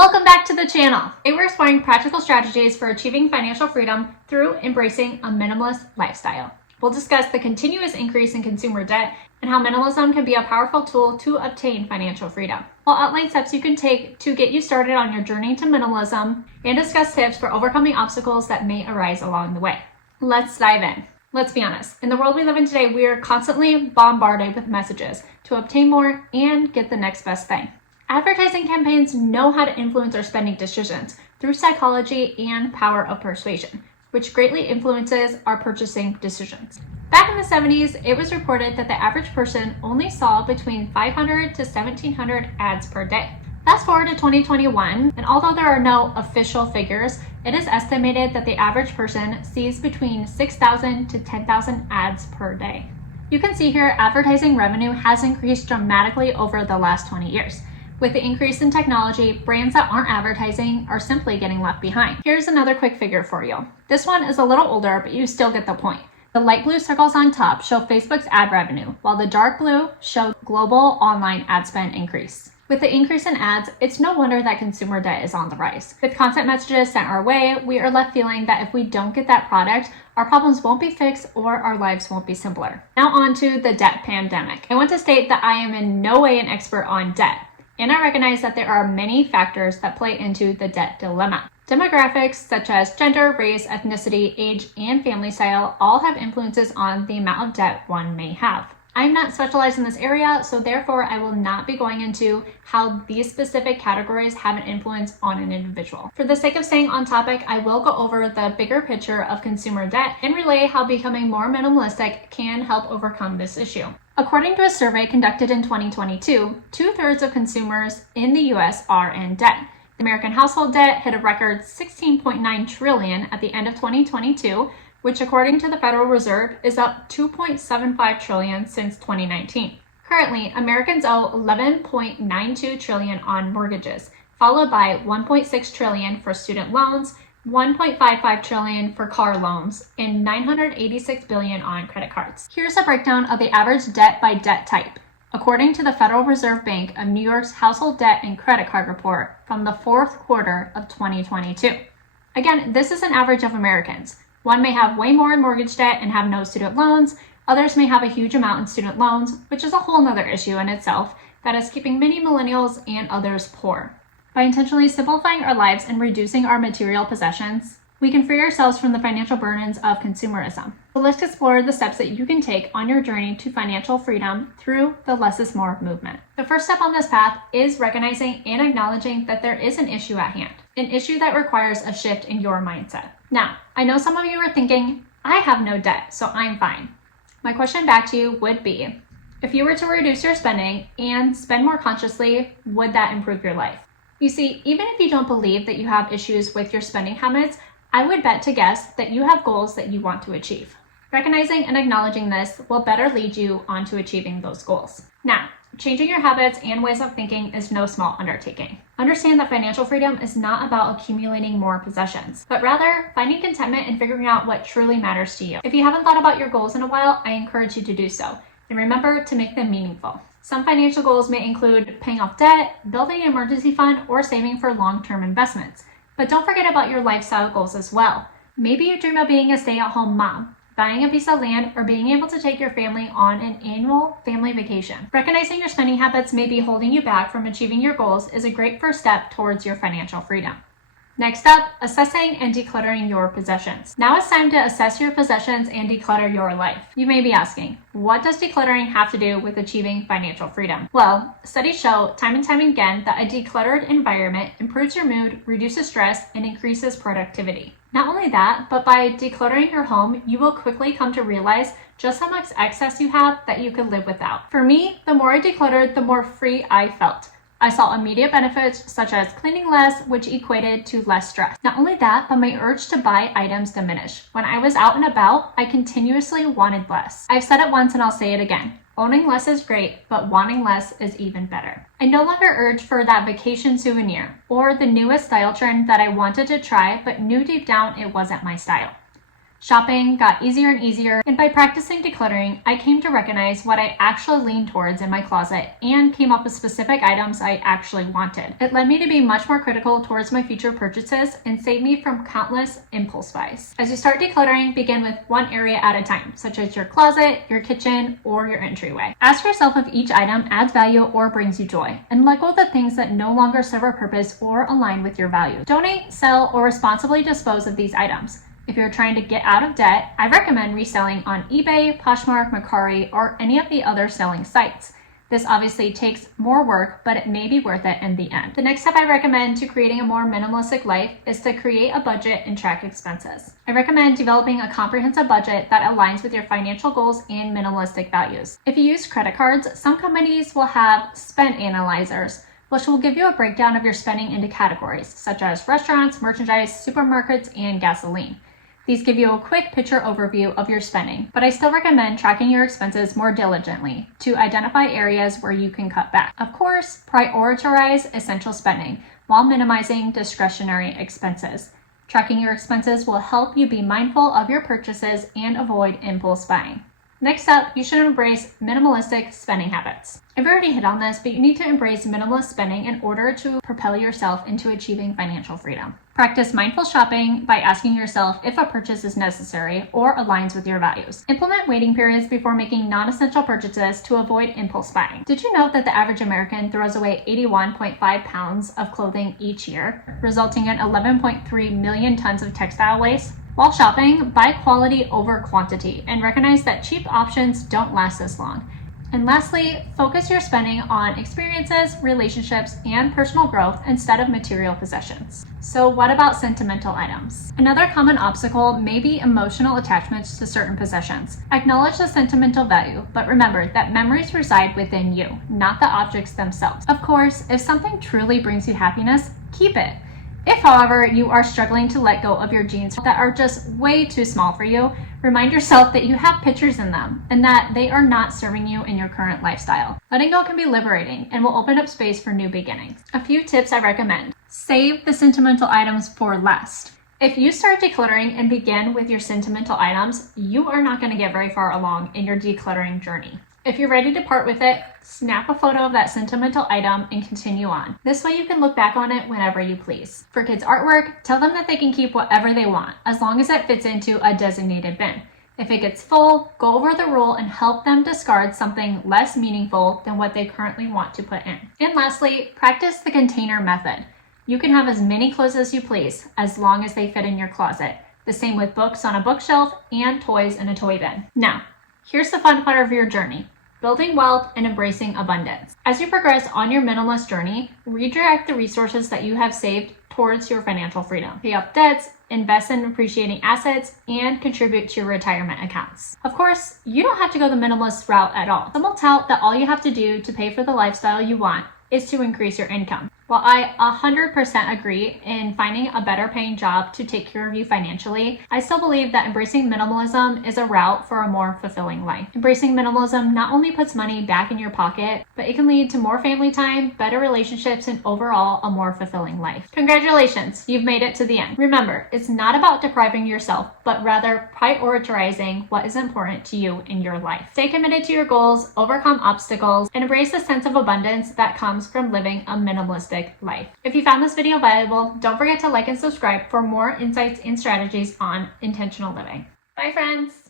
Welcome back to the channel. Today we're exploring practical strategies for achieving financial freedom through embracing a minimalist lifestyle. We'll discuss the continuous increase in consumer debt and how minimalism can be a powerful tool to obtain financial freedom. We'll outline steps you can take to get you started on your journey to minimalism and discuss tips for overcoming obstacles that may arise along the way. Let's dive in. Let's be honest. In the world we live in today, we are constantly bombarded with messages to obtain more and get the next best thing. Advertising campaigns know how to influence our spending decisions through psychology and power of persuasion, which greatly influences our purchasing decisions. Back in the 70s, it was reported that the average person only saw between 500 to 1,700 ads per day. Fast forward to 2021, and although there are no official figures, it is estimated that the average person sees between 6,000 to 10,000 ads per day. You can see here advertising revenue has increased dramatically over the last 20 years. With the increase in technology, brands that aren't advertising are simply getting left behind. Here's another quick figure for you. This one is a little older, but you still get the point. The light blue circles on top show Facebook's ad revenue, while the dark blue show global online ad spend increase. With the increase in ads, it's no wonder that consumer debt is on the rise. With constant messages sent our way, we are left feeling that if we don't get that product, our problems won't be fixed or our lives won't be simpler. Now on to the debt pandemic. I want to state that I am in no way an expert on debt. And I recognize that there are many factors that play into the debt dilemma. Demographics such as gender, race, ethnicity, age, and family style all have influences on the amount of debt one may have. I'm not specialized in this area, so therefore I will not be going into how these specific categories have an influence on an individual. For the sake of staying on topic, I will go over the bigger picture of consumer debt and relay how becoming more minimalistic can help overcome this issue. According to a survey conducted in 2022, 2/3 of consumers in the US are in debt. The American household debt hit a record $16.9 trillion at the end of 2022, which according to the Federal Reserve is up $2.75 trillion since 2019. Currently, Americans owe $11.92 trillion on mortgages, followed by $1.6 trillion for student loans, $1.55 trillion for car loans, and $986 billion on credit cards. Here's a breakdown of the average debt by debt type, according to the Federal Reserve Bank of New York's Household Debt and Credit Card Report from the fourth quarter of 2022. Again, this is an average of Americans. One may have way more in mortgage debt and have no student loans. Others may have a huge amount in student loans, which is a whole nother issue in itself that is keeping many millennials and others poor. By intentionally simplifying our lives and reducing our material possessions, we can free ourselves from the financial burdens of consumerism. So let's explore the steps that you can take on your journey to financial freedom through the less is more movement. The first step on this path is recognizing and acknowledging that there is an issue at hand, an issue that requires a shift in your mindset. Now, I know some of you are thinking, I have no debt, so I'm fine. My question back to you would be, if you were to reduce your spending and spend more consciously, would that improve your life? You see, even if you don't believe that you have issues with your spending habits, I would bet to guess that you have goals that you want to achieve. Recognizing and acknowledging this will better lead you on to achieving those goals. Now, changing your habits and ways of thinking is no small undertaking. Understand that financial freedom is not about accumulating more possessions, but rather finding contentment and figuring out what truly matters to you. If you haven't thought about your goals in a while, I encourage you to do so. And remember to make them meaningful. Some financial goals may include paying off debt, building an emergency fund, or saving for long-term investments. But don't forget about your lifestyle goals as well. Maybe you dream of being a stay-at-home mom, buying a piece of land, or being able to take your family on an annual family vacation. Recognizing your spending habits may be holding you back from achieving your goals is a great first step towards your financial freedom. Next up, assessing and decluttering your possessions. Now it's time to assess your possessions and declutter your life. You may be asking, what does decluttering have to do with achieving financial freedom? Well, studies show time and time again that a decluttered environment improves your mood, reduces stress, and increases productivity. Not only that, but by decluttering your home, you will quickly come to realize just how much excess you have that you could live without. For me, the more I decluttered, the more free I felt. I saw immediate benefits such as cleaning less, which equated to less stress. Not only that, but my urge to buy items diminished. When I was out and about, I continuously wanted less. I've said it once and I'll say it again. Owning less is great, but wanting less is even better. I no longer urge for that vacation souvenir or the newest style trend that I wanted to try but knew deep down it wasn't my style. Shopping got easier and easier, and by practicing decluttering, I came to recognize what I actually leaned towards in my closet and came up with specific items I actually wanted. It led me to be much more critical towards my future purchases and saved me from countless impulse buys. As you start decluttering, begin with one area at a time, such as your closet, your kitchen, or your entryway. Ask yourself if each item adds value or brings you joy, and let go of the things that no longer serve a purpose or align with your values. Donate, sell, or responsibly dispose of these items. If you're trying to get out of debt, I recommend reselling on eBay, Poshmark, Mercari, or any of the other selling sites. This obviously takes more work, but it may be worth it in the end. The next step I recommend to creating a more minimalistic life is to create a budget and track expenses. I recommend developing a comprehensive budget that aligns with your financial goals and minimalistic values. If you use credit cards, some companies will have spend analyzers, which will give you a breakdown of your spending into categories, such as restaurants, merchandise, supermarkets, and gasoline. These give you a quick picture overview of your spending, but I still recommend tracking your expenses more diligently to identify areas where you can cut back. Of course, prioritize essential spending while minimizing discretionary expenses. Tracking your expenses will help you be mindful of your purchases and avoid impulse buying. Next up, you should embrace minimalistic spending habits. I've already hit on this, but you need to embrace minimalist spending in order to propel yourself into achieving financial freedom. Practice mindful shopping by asking yourself if a purchase is necessary or aligns with your values. Implement waiting periods before making non-essential purchases to avoid impulse buying. Did you know that the average American throws away 81.5 pounds of clothing each year, resulting in 11.3 million tons of textile waste? While shopping, buy quality over quantity and recognize that cheap options don't last as long. And lastly, focus your spending on experiences, relationships, and personal growth instead of material possessions. So what about sentimental items? Another common obstacle may be emotional attachments to certain possessions. Acknowledge the sentimental value, but remember that memories reside within you, not the objects themselves. Of course, if something truly brings you happiness, keep it. If, however, you are struggling to let go of your jeans that are just way too small for you, remind yourself that you have pictures in them and that they are not serving you in your current lifestyle. Letting go can be liberating and will open up space for new beginnings. A few tips I recommend. Save the sentimental items for last. If you start decluttering and begin with your sentimental items, you are not going to get very far along in your decluttering journey. If you're ready to part with it, snap a photo of that sentimental item and continue on. This way you can look back on it whenever you please. For kids' artwork, tell them that they can keep whatever they want, as long as it fits into a designated bin. If it gets full, go over the rule and help them discard something less meaningful than what they currently want to put in. And lastly, practice the container method. You can have as many clothes as you please, as long as they fit in your closet. The same with books on a bookshelf and toys in a toy bin. Now, here's the fun part of your journey: building wealth and embracing abundance. As you progress on your minimalist journey, redirect the resources that you have saved towards your financial freedom. Pay off debts, invest in appreciating assets, and contribute to your retirement accounts. Of course, you don't have to go the minimalist route at all. Some will tout that all you have to do to pay for the lifestyle you want is to increase your income. While I 100% agree in finding a better paying job to take care of you financially, I still believe that embracing minimalism is a route for a more fulfilling life. Embracing minimalism not only puts money back in your pocket, but it can lead to more family time, better relationships, and overall a more fulfilling life. Congratulations, you've made it to the end. Remember, it's not about depriving yourself, but rather prioritizing what is important to you in your life. Stay committed to your goals, overcome obstacles, and embrace the sense of abundance that comes from living a minimalistic life. If you found this video valuable, don't forget to like and subscribe for more insights and strategies on intentional living. Bye, friends.